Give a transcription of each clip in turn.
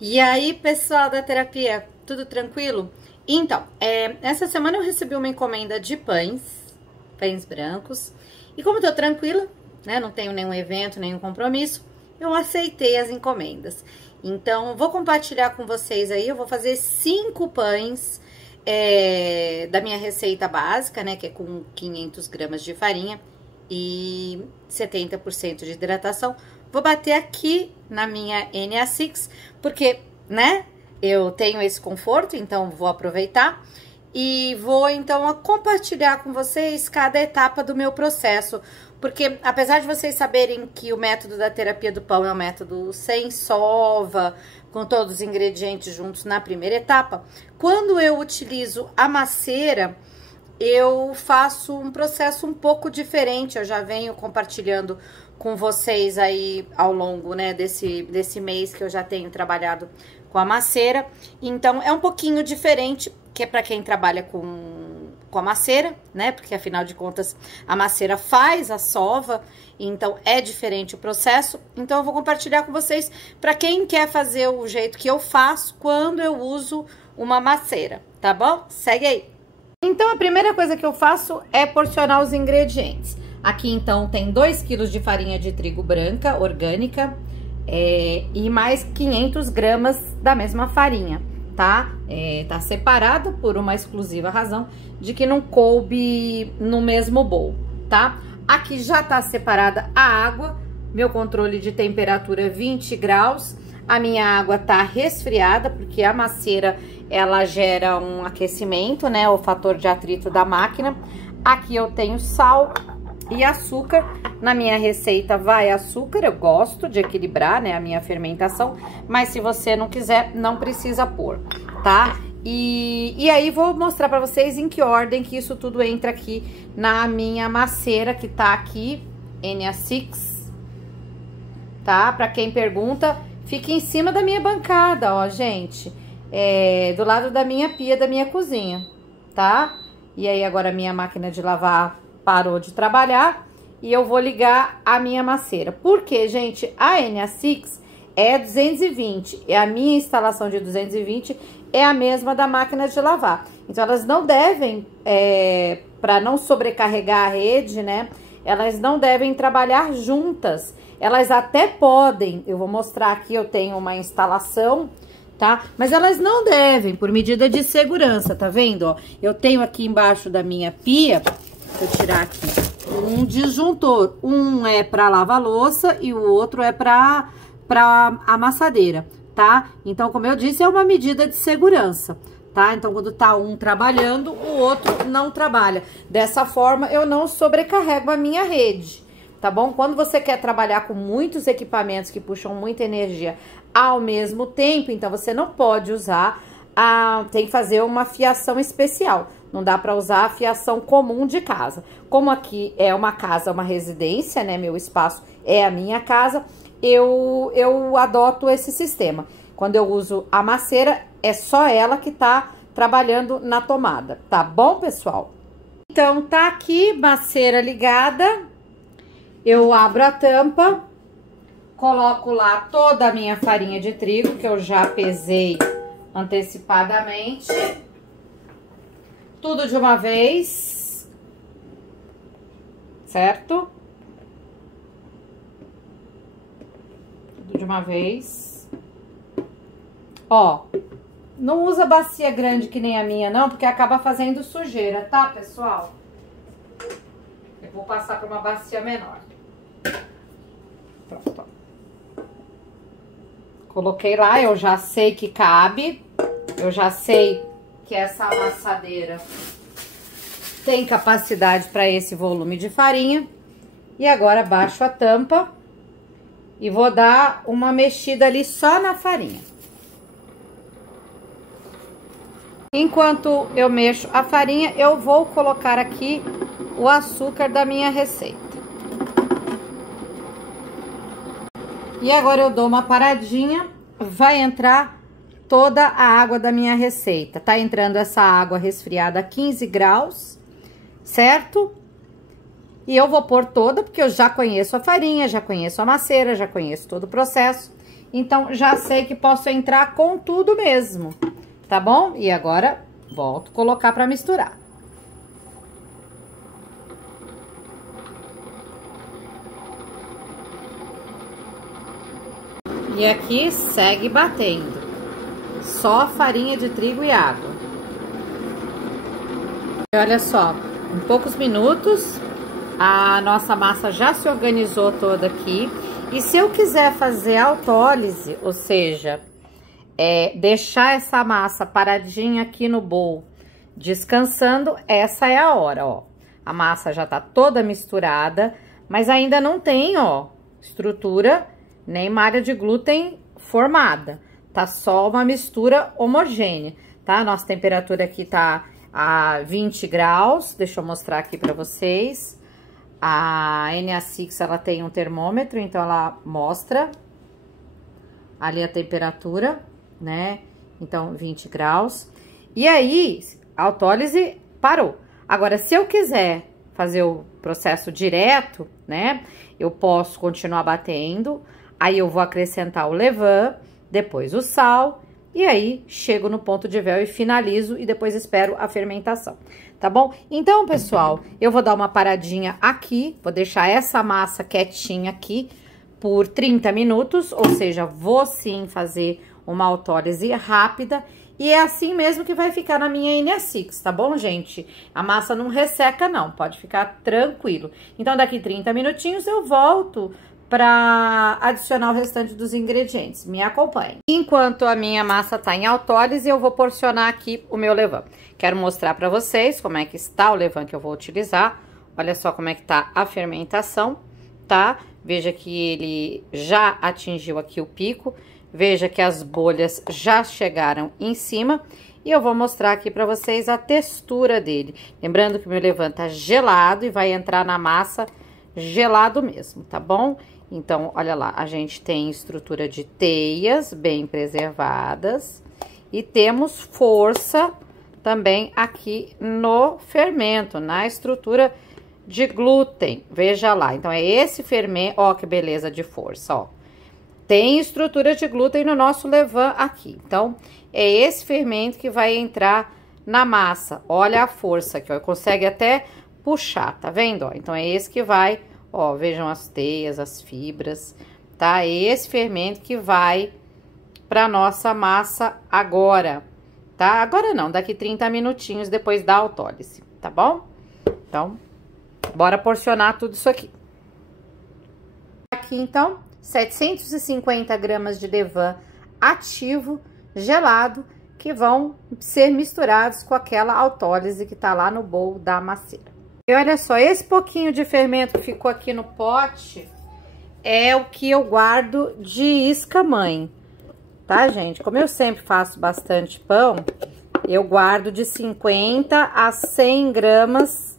E aí, pessoal da terapia, tudo tranquilo? Então, essa semana eu recebi uma encomenda de pães brancos. E como eu tô tranquila, né, não tenho nenhum evento, nenhum compromisso, eu aceitei as encomendas. Então, vou compartilhar com vocês aí, eu vou fazer 5 pães da minha receita básica, né, que é com 500 gramas de farinha e 70% de hidratação. Vou bater aqui na minha NA6, porque, né, eu tenho esse conforto, então vou aproveitar. E vou, então, compartilhar com vocês cada etapa do meu processo. Porque, apesar de vocês saberem que o método da terapia do pão é um método sem sova, com todos os ingredientes juntos na primeira etapa, quando eu utilizo a maceira, eu faço um processo um pouco diferente. Eu já venho compartilhando com vocês aí ao longo, né, desse mês que eu já tenho trabalhado com a maceira. Então, é um pouquinho diferente, que é para quem trabalha com a maceira, né? Porque, afinal de contas, a maceira faz a sova, então é diferente o processo. Então, eu vou compartilhar com vocês para quem quer fazer o jeito que eu faço quando eu uso uma maceira, tá bom? Segue aí! Então, a primeira coisa que eu faço é porcionar os ingredientes. Aqui, então, tem 2 kg de farinha de trigo branca, orgânica, e mais 500 gramas da mesma farinha, tá? Tá separado por uma exclusiva razão de que não coube no mesmo bowl, tá? Aqui já tá separada a água, meu controle de temperatura 20 graus. A minha água tá resfriada, porque a maceira, ela gera um aquecimento, né? O fator de atrito da máquina. Aqui eu tenho sal e açúcar. Na minha receita vai açúcar, eu gosto de equilibrar, né, a minha fermentação, mas se você não quiser, não precisa pôr, tá? E aí vou mostrar pra vocês em que ordem que isso tudo entra aqui na minha maceira, que tá aqui, NA6, tá? Pra quem pergunta, fica em cima da minha bancada, ó, gente, do lado da minha pia, da minha cozinha, tá? E aí agora a minha máquina de lavar parou de trabalhar e eu vou ligar a minha maceira. Porque, gente, a NA6 é 220, a minha instalação de 220 é a mesma da máquina de lavar. Então, elas não devem, para não sobrecarregar a rede, né? Elas não devem trabalhar juntas. Elas até podem, eu vou mostrar aqui, eu tenho uma instalação, tá? Mas elas não devem, por medida de segurança, tá vendo? Ó, eu tenho aqui embaixo da minha pia, vou tirar aqui, um disjuntor. Um é para lavar louça e o outro é para amassadeira, tá? Então, como eu disse, é uma medida de segurança, tá? Então, quando tá um trabalhando, o outro não trabalha. Dessa forma, eu não sobrecarrego a minha rede, tá bom? Quando você quer trabalhar com muitos equipamentos que puxam muita energia ao mesmo tempo, então você não pode usar, tem que fazer uma fiação especial. Não dá para usar a fiação comum de casa. Como aqui é uma casa, uma residência, né? Meu espaço é a minha casa, eu adoto esse sistema. Quando eu uso a maceira, é só ela que tá trabalhando na tomada, tá bom, pessoal? Então, tá aqui, maceira ligada. Eu abro a tampa, coloco lá toda a minha farinha de trigo, que eu já pesei antecipadamente. Tudo de uma vez, certo? Tudo de uma vez. Ó, não usa bacia grande que nem a minha, não, porque acaba fazendo sujeira, tá, pessoal? Eu vou passar para uma bacia menor. Pronto, ó. Coloquei lá, eu já sei que cabe, eu já sei que essa amassadeira tem capacidade para esse volume de farinha. E agora baixo a tampa e vou dar uma mexida ali só na farinha. Enquanto eu mexo a farinha, eu vou colocar aqui o açúcar da minha receita. E agora eu dou uma paradinha, vai entrar toda a água da minha receita. Tá entrando essa água resfriada a 15 graus, certo? E eu vou pôr toda, porque eu já conheço a farinha, já conheço a maceira, já conheço todo o processo. então já sei que posso entrar com tudo mesmo, tá bom? E agora, volto a colocar pra misturar. E aqui segue batendo, só farinha de trigo e água. E olha só, em poucos minutos, a nossa massa já se organizou toda aqui. E se eu quiser fazer autólise, ou seja, deixar essa massa paradinha aqui no bowl, descansando, essa é a hora, ó. A massa já tá toda misturada, mas ainda não tem, ó, estrutura nem malha de glúten formada. Tá só uma mistura homogênea, tá? Nossa temperatura aqui tá a 20 graus, deixa eu mostrar aqui pra vocês. A NA6, ela tem um termômetro, então ela mostra ali a temperatura, né? Então, 20 graus. E aí, a autólise parou. Agora, se eu quiser fazer o processo direto, né? Eu posso continuar batendo, aí eu vou acrescentar o levain, depois o sal, e aí chego no ponto de véu e finalizo, e depois espero a fermentação, tá bom? Então, pessoal, eu vou dar uma paradinha aqui, vou deixar essa massa quietinha aqui por 30 minutos, ou seja, vou sim fazer uma autólise rápida, e é assim mesmo que vai ficar na minha NA6, tá bom, gente? A massa não resseca não, pode ficar tranquilo. Então, daqui 30 minutinhos eu volto para adicionar o restante dos ingredientes. Me acompanhe. Enquanto a minha massa tá em autólise, eu vou porcionar aqui o meu levain. Quero mostrar para vocês como é que está o levain que eu vou utilizar. Olha só como é que tá a fermentação, tá? Veja que ele já atingiu aqui o pico. Veja que as bolhas já chegaram em cima. E eu vou mostrar aqui para vocês a textura dele. Lembrando que o meu levain tá gelado e vai entrar na massa gelado mesmo, tá bom? Então, olha lá, a gente tem estrutura de teias bem preservadas e temos força também aqui no fermento, na estrutura de glúten. Veja lá, então é esse fermento, ó que beleza de força, ó. Tem estrutura de glúten no nosso levain aqui. Então, é esse fermento que vai entrar na massa. Olha a força aqui, ó, consegue até puxar, tá vendo, ó? Então, é esse que vai, ó, vejam as teias, as fibras, tá? É esse fermento que vai pra nossa massa agora, tá? Agora não, daqui 30 minutinhos depois da autólise, tá bom? Então, bora porcionar tudo isso aqui. Aqui, então, 750 gramas de levain ativo, gelado, que vão ser misturados com aquela autólise que tá lá no bowl da macieira. E olha só, esse pouquinho de fermento que ficou aqui no pote é o que eu guardo de isca-mãe, tá, gente? Como eu sempre faço bastante pão, eu guardo de 50 a 100 gramas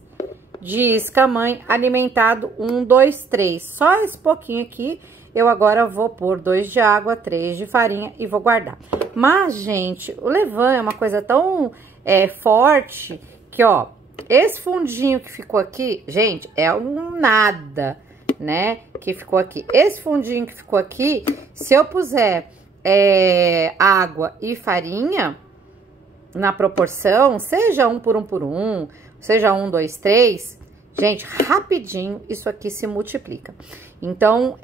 de isca-mãe alimentado 1, 2, 3. Só esse pouquinho aqui, eu agora vou pôr 2 de água, 3 de farinha e vou guardar. Mas, gente, o levain é uma coisa tão forte que, ó, esse fundinho que ficou aqui, gente, é um nada, né, que ficou aqui. Esse fundinho que ficou aqui, se eu puser água e farinha na proporção, seja 1 por 1 por 1, seja 1, 2, 3, gente, rapidinho isso aqui se multiplica. Então,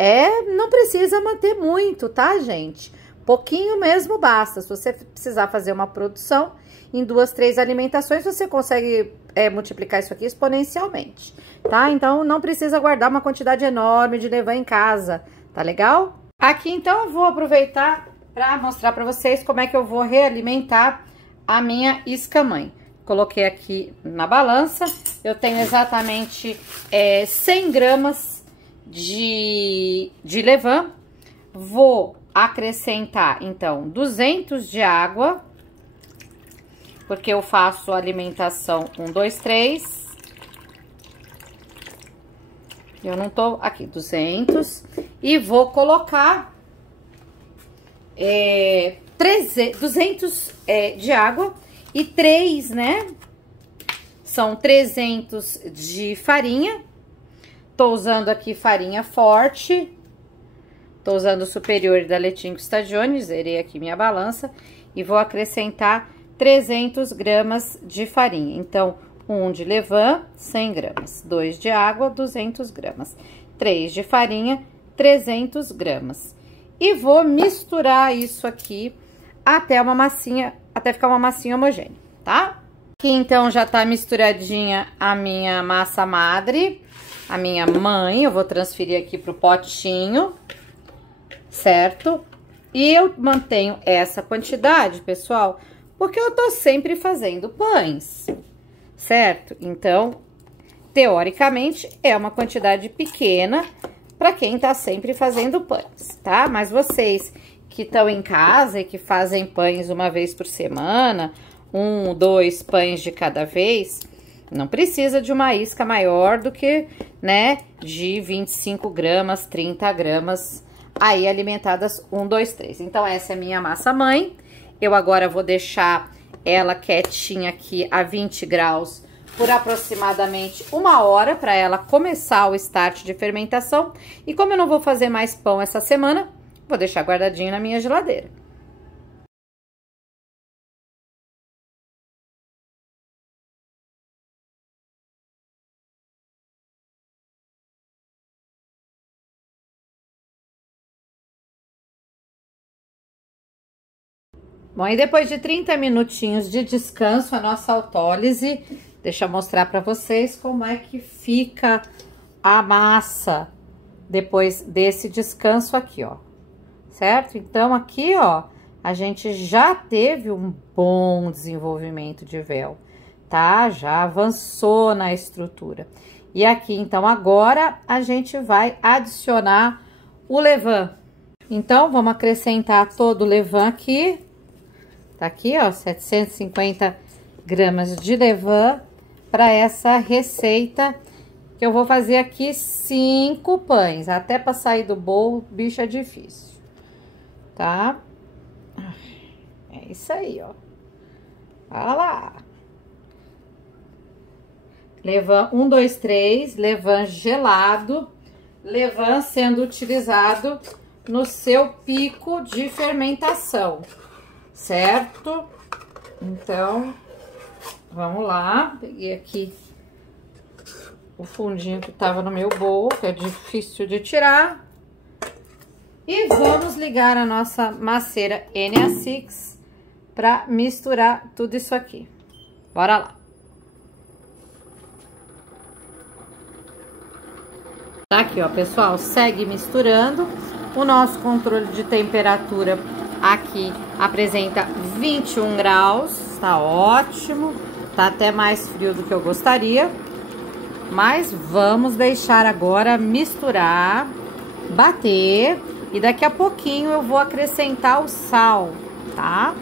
não precisa manter muito, tá, gente? Pouquinho mesmo basta. Se você precisar fazer uma produção em 2, 3 alimentações, você consegue multiplicar isso aqui exponencialmente, tá? Então, não precisa guardar uma quantidade enorme de levain em casa, tá legal? Aqui, então, eu vou aproveitar para mostrar para vocês como é que eu vou realimentar a minha isca-mãe. Coloquei aqui na balança, eu tenho exatamente 100 gramas de levain. Vou acrescentar, então, 200 de água, porque eu faço alimentação 1, 2, 3. Eu não tô aqui, 200. E vou colocar 200 de água e 3, né? São 300 de farinha. Tô usando aqui farinha forte. Tô usando o superior da Letinho Stagione, zerei aqui minha balança e vou acrescentar 300 gramas de farinha. Então, 1 de levain, 100 gramas, 2 de água, 200 gramas, 3 de farinha, 300 gramas. E vou misturar isso aqui até ficar uma massinha homogênea, tá? Aqui, então, já tá misturadinha a minha massa madre, a minha mãe. Eu vou transferir aqui pro potinho, certo? E eu mantenho essa quantidade, pessoal, porque eu tô sempre fazendo pães, certo? Então, teoricamente, é uma quantidade pequena para quem tá sempre fazendo pães, tá? Mas vocês que estão em casa e que fazem pães uma vez por semana, 1, 2 pães de cada vez, não precisa de uma isca maior do que, né, de 25 gramas, 30 gramas, aí alimentadas 1, 2, 3. Então, essa é minha massa mãe. Eu agora vou deixar ela quietinha aqui a 20 graus por aproximadamente 1 hora para ela começar o start de fermentação. E como eu não vou fazer mais pão essa semana, vou deixar guardadinho na minha geladeira. Bom, e depois de 30 minutinhos de descanso, a nossa autólise, deixa eu mostrar para vocês como é que fica a massa depois desse descanso aqui, ó. Certo? Então, aqui, ó, a gente já teve um bom desenvolvimento de véu, tá? Já avançou na estrutura. E aqui, então, agora, a gente vai adicionar o levain. Então, vamos acrescentar todo o levain aqui. Tá aqui, ó, 750 gramas de levain para essa receita que eu vou fazer aqui 5 pães. Até para sair do bowl, bicho, é difícil, tá? É isso aí, ó. Olha lá. Levain 1, 2, 3, levain gelado, levain sendo utilizado no seu pico de fermentação. Certo? Então, vamos lá. Peguei aqui o fundinho que tava no meu bowl, que é difícil de tirar. E vamos ligar a nossa maceira NA6 para misturar tudo isso aqui. Bora lá. Tá aqui, ó, pessoal, segue misturando. O nosso controle de temperatura aqui apresenta 21 graus, tá ótimo, tá até mais frio do que eu gostaria, mas vamos deixar agora misturar, bater, e daqui a pouquinho eu vou acrescentar o sal, tá?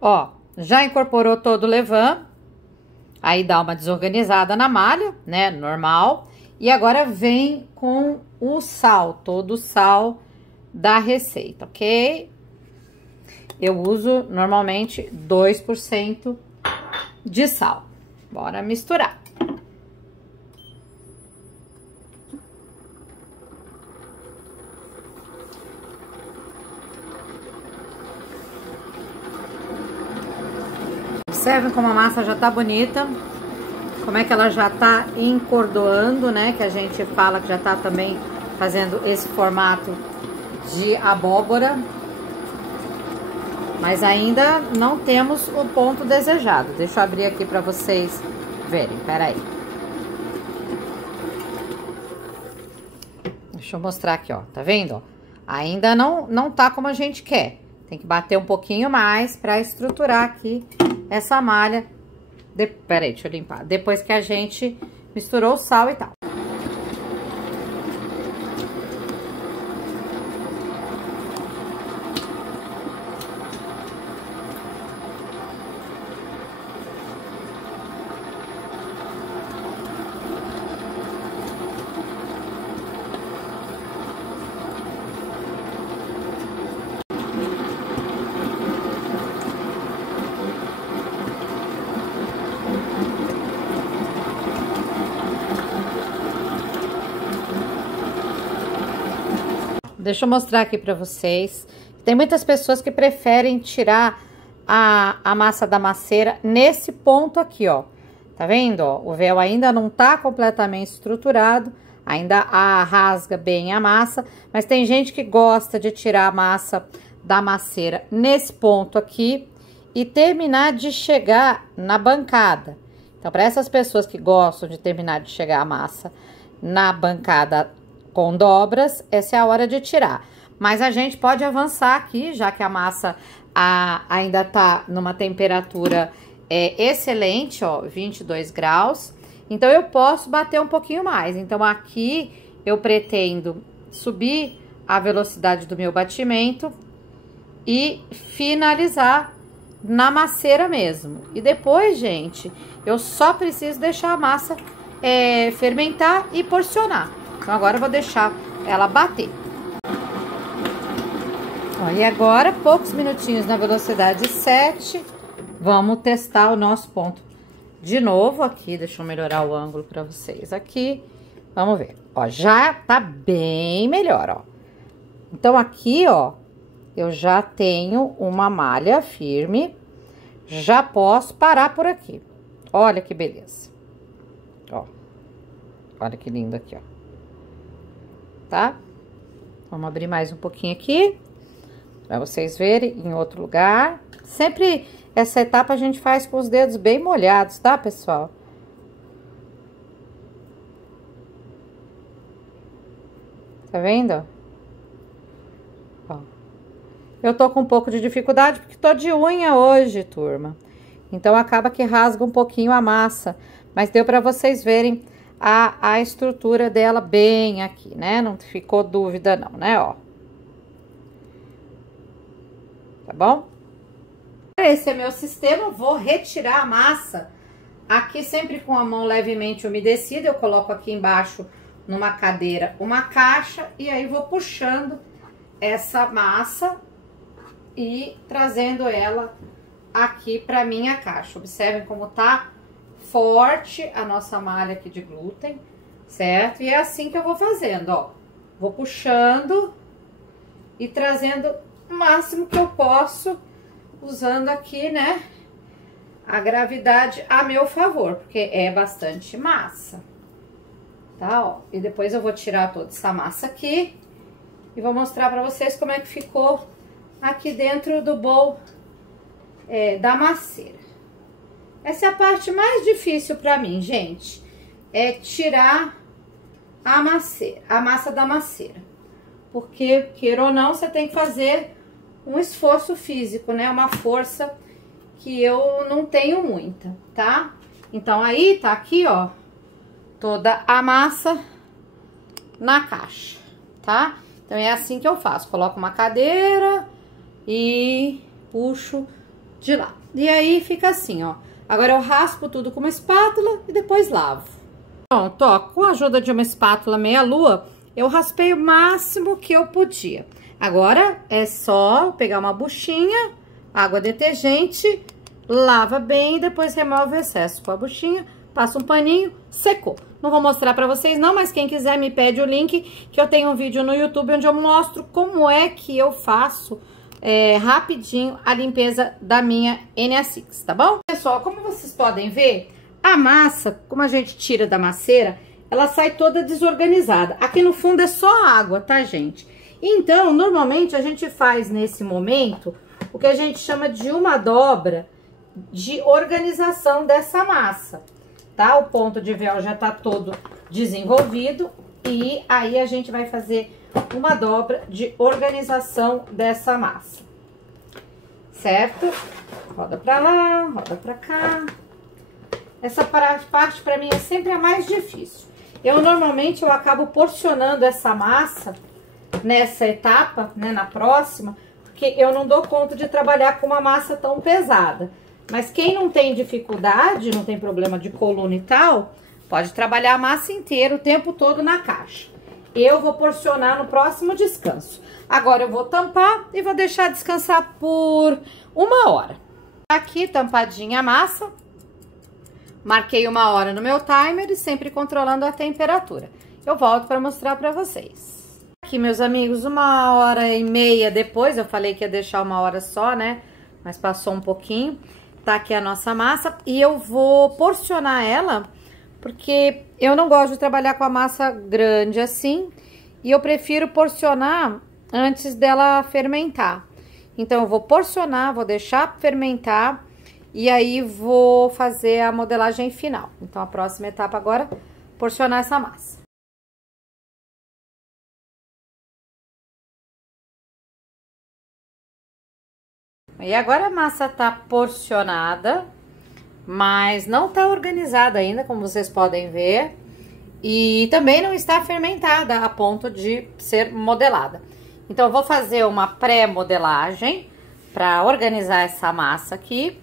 Ó, já incorporou todo o levain, aí dá uma desorganizada na malha, né, normal, e agora vem com o sal, todo o sal da receita, ok? Eu uso normalmente 2% de sal. Bora misturar. Observem como a massa já tá bonita. Como é que ela já tá encordoando, né? Que a gente fala que já tá também fazendo esse formato de abóbora. Mas ainda não temos o ponto desejado. Deixa eu abrir aqui para vocês verem. Peraí. Deixa eu mostrar aqui, ó. Tá vendo? Ó? Ainda não tá como a gente quer. Tem que bater um pouquinho mais para estruturar aqui essa malha. Peraí, deixa eu limpar. Depois que a gente misturou o sal e tal. deixa eu mostrar aqui pra vocês. Tem muitas pessoas que preferem tirar a massa da maceira nesse ponto aqui, ó. Tá vendo, ó? O véu ainda não tá completamente estruturado, ainda rasga bem a massa, mas tem gente que gosta de tirar a massa da maceira nesse ponto aqui e terminar de chegar na bancada. Então, para essas pessoas que gostam de terminar de chegar a massa na bancada com dobras, essa é a hora de tirar. Mas a gente pode avançar aqui, já que a massa ainda tá numa temperatura excelente, ó, 22 graus. Então, eu posso bater um pouquinho mais. Então, aqui eu pretendo subir a velocidade do meu batimento e finalizar na maceira mesmo. E depois, gente, eu só preciso deixar a massa fermentar e porcionar. Então, agora eu vou deixar ela bater. Ó, e agora, poucos minutinhos na velocidade 7, vamos testar o nosso ponto de novo aqui. Deixa eu melhorar o ângulo para vocês aqui. Vamos ver. Ó, já tá bem melhor, ó. Então, aqui, ó, eu já tenho uma malha firme. Já posso parar por aqui. Olha que beleza. Ó. Olha que lindo aqui, ó. Tá? Vamos abrir mais um pouquinho aqui, pra vocês verem em outro lugar. Sempre essa etapa a gente faz com os dedos bem molhados, tá, pessoal? Tá vendo? Ó. Eu tô com um pouco de dificuldade porque tô de unha hoje, turma. Então, acaba que rasga um pouquinho a massa. Mas deu pra vocês verem a estrutura dela bem aqui, né? Não ficou dúvida não, né, ó. Tá bom? Esse é meu sistema. Vou retirar a massa aqui sempre com a mão levemente umedecida. Eu coloco aqui embaixo, numa cadeira, uma caixa. E aí, vou puxando essa massa e trazendo ela aqui pra minha caixa. Observem como tá forte a nossa malha aqui de glúten, certo? E é assim que eu vou fazendo, ó. Vou puxando e trazendo o máximo que eu posso, usando aqui, né, a gravidade a meu favor, porque é bastante massa, tá, ó. E depois eu vou tirar toda essa massa aqui e vou mostrar pra vocês como é que ficou aqui dentro do bowl da maceira. Essa é a parte mais difícil pra mim, gente. É tirar a massa da maceira. Porque, queira ou não, você tem que fazer um esforço físico, né? Uma força que eu não tenho muita, tá? Então, aí tá aqui, ó, toda a massa na caixa, tá? Então, é assim que eu faço. Coloco uma cadeira e puxo de lá. E aí, fica assim, ó. Agora, eu raspo tudo com uma espátula e depois lavo. Pronto, ó, com a ajuda de uma espátula meia-lua, eu raspei o máximo que eu podia. Agora, é só pegar uma buchinha, água detergente, lava bem e depois remove o excesso com a buchinha, passa um paninho, secou. Não vou mostrar pra vocês não, mas quem quiser me pede o link, que eu tenho um vídeo no YouTube onde eu mostro como é que eu faço rapidinho a limpeza da minha NA6, tá bom? Pessoal, como vocês podem ver, a massa, como a gente tira da maceira, ela sai toda desorganizada. Aqui no fundo é só água, tá, gente? Então, normalmente a gente faz nesse momento o que a gente chama de uma dobra de organização dessa massa, tá? O ponto de véu já tá todo desenvolvido e aí a gente vai fazer uma dobra de organização dessa massa, certo? Roda pra lá, roda pra cá. Essa parte pra mim é sempre a mais difícil. Normalmente eu acabo porcionando essa massa nessa etapa, né, na próxima, porque eu não dou conta de trabalhar com uma massa tão pesada. Mas quem não tem dificuldade, não tem problema de coluna e tal, pode trabalhar a massa inteira o tempo todo na caixa. Eu vou porcionar no próximo descanso. Agora eu vou tampar e vou deixar descansar por 1 hora. Aqui tampadinha a massa. Marquei 1 hora no meu timer e sempre controlando a temperatura. Eu volto para mostrar para vocês. aqui, meus amigos, 1h30 depois. Eu falei que ia deixar 1 hora só, né? Mas passou um pouquinho. Tá aqui a nossa massa. E eu vou porcionar ela, porque eu não gosto de trabalhar com a massa grande assim. E eu prefiro porcionar antes dela fermentar. Então, eu vou porcionar, vou deixar fermentar. E aí, vou fazer a modelagem final. Então, a próxima etapa agora, porcionar essa massa. E agora a massa tá porcionada, mas não tá organizada ainda, como vocês podem ver. E também não está fermentada a ponto de ser modelada. Então, eu vou fazer uma pré-modelagem para organizar essa massa aqui.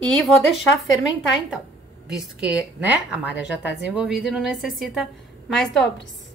E vou deixar fermentar, então. Visto que, né, a malha já tá desenvolvida e não necessita mais dobras.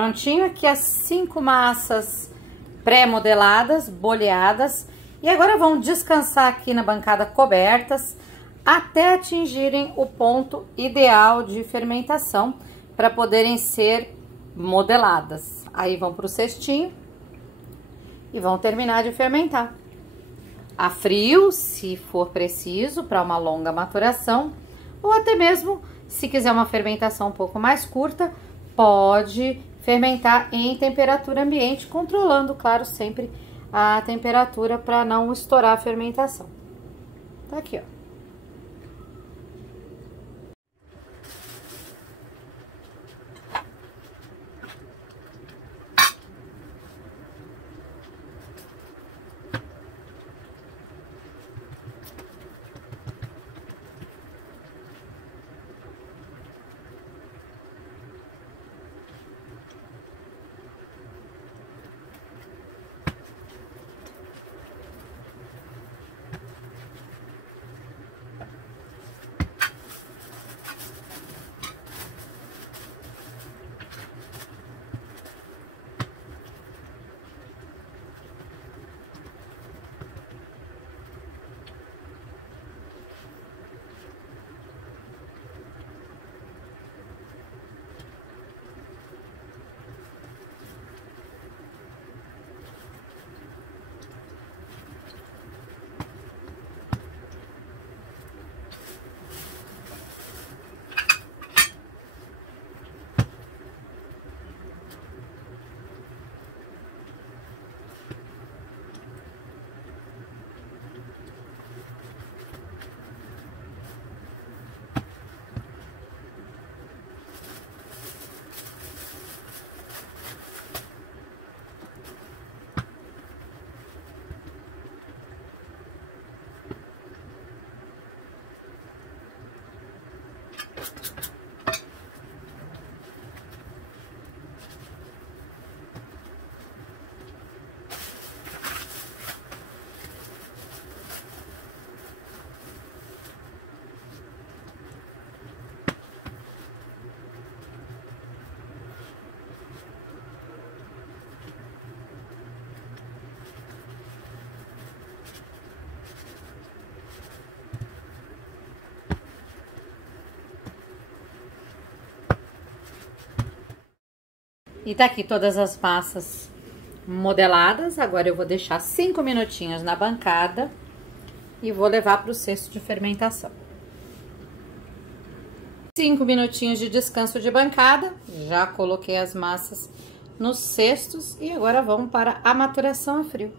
Prontinho aqui as 5 massas pré-modeladas, boleadas. E agora vão descansar aqui na bancada cobertas até atingirem o ponto ideal de fermentação para poderem ser modeladas. Aí vão para o cestinho e vão terminar de fermentar. A frio, se for preciso, para uma longa maturação, ou até mesmo, se quiser uma fermentação um pouco mais curta, pode fermentar em temperatura ambiente, controlando, claro, sempre a temperatura para não estourar a fermentação. Tá aqui, ó. E tá aqui todas as massas modeladas. Agora eu vou deixar 5 minutinhos na bancada e vou levar para o cesto de fermentação. 5 minutinhos de descanso de bancada. Já coloquei as massas nos cestos e agora vamos para a maturação a frio.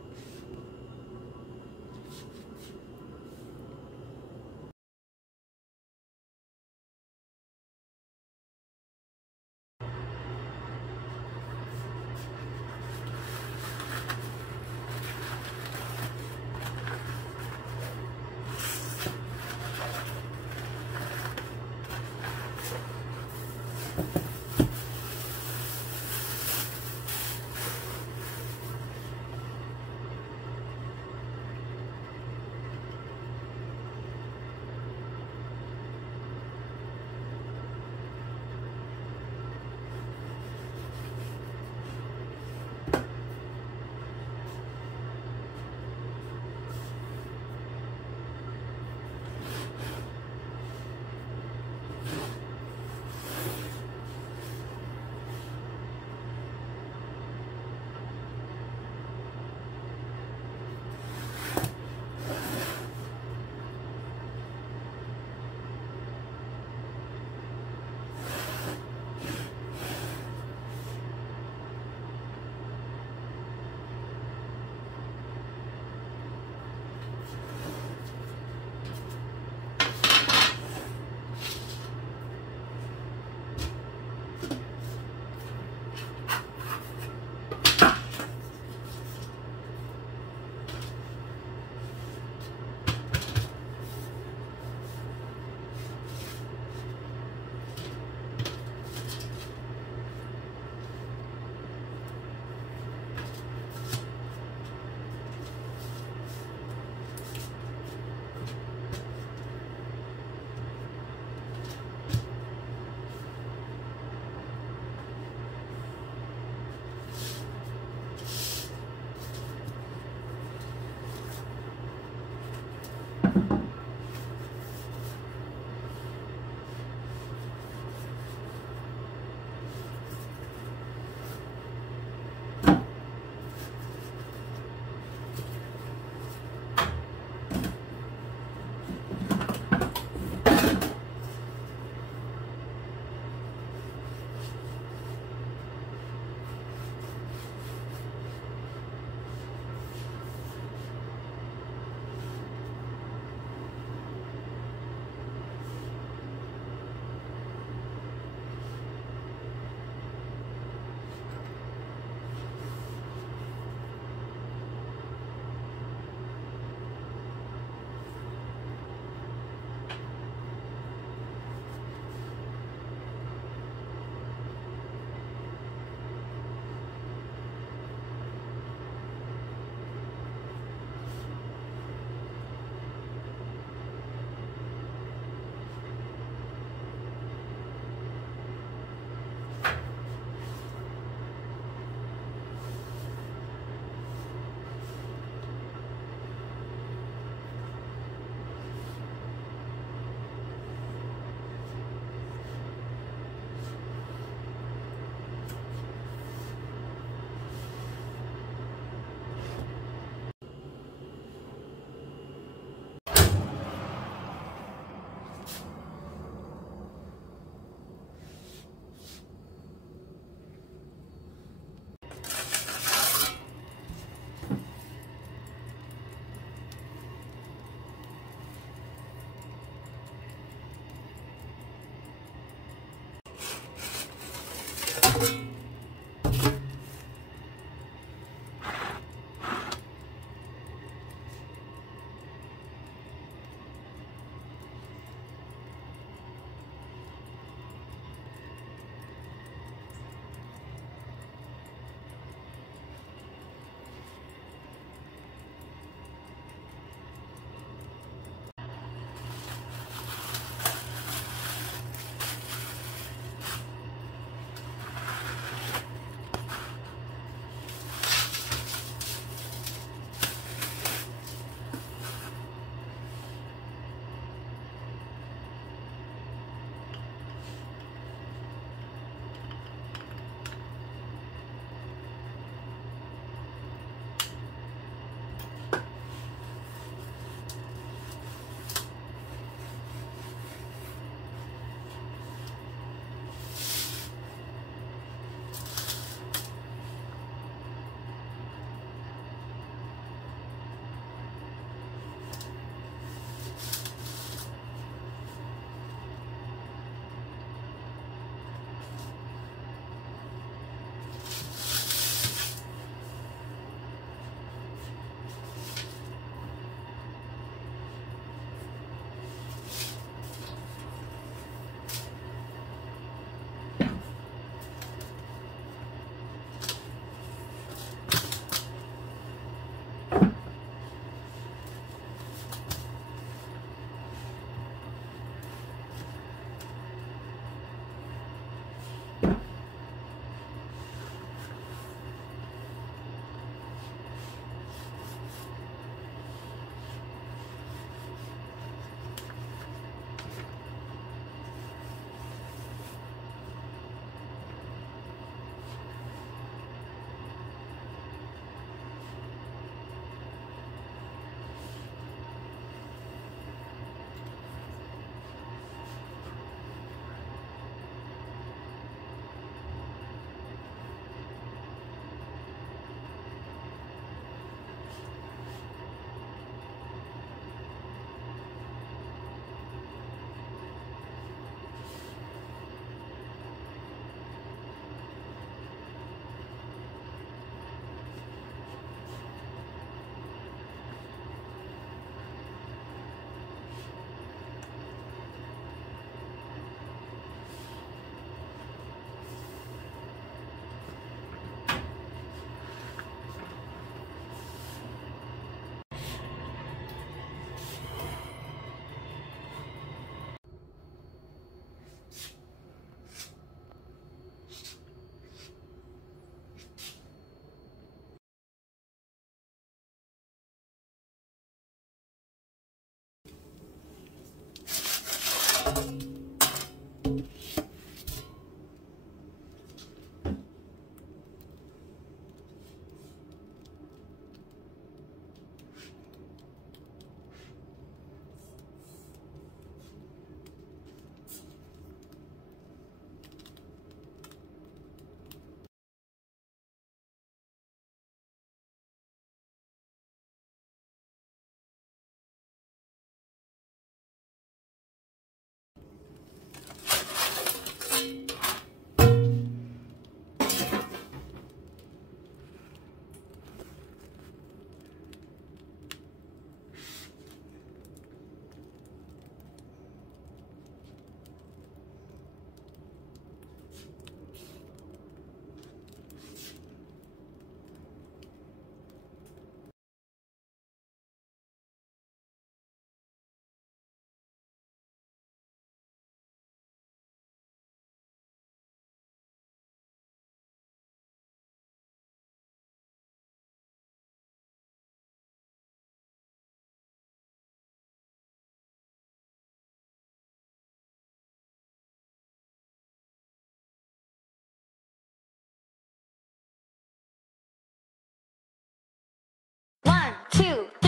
2.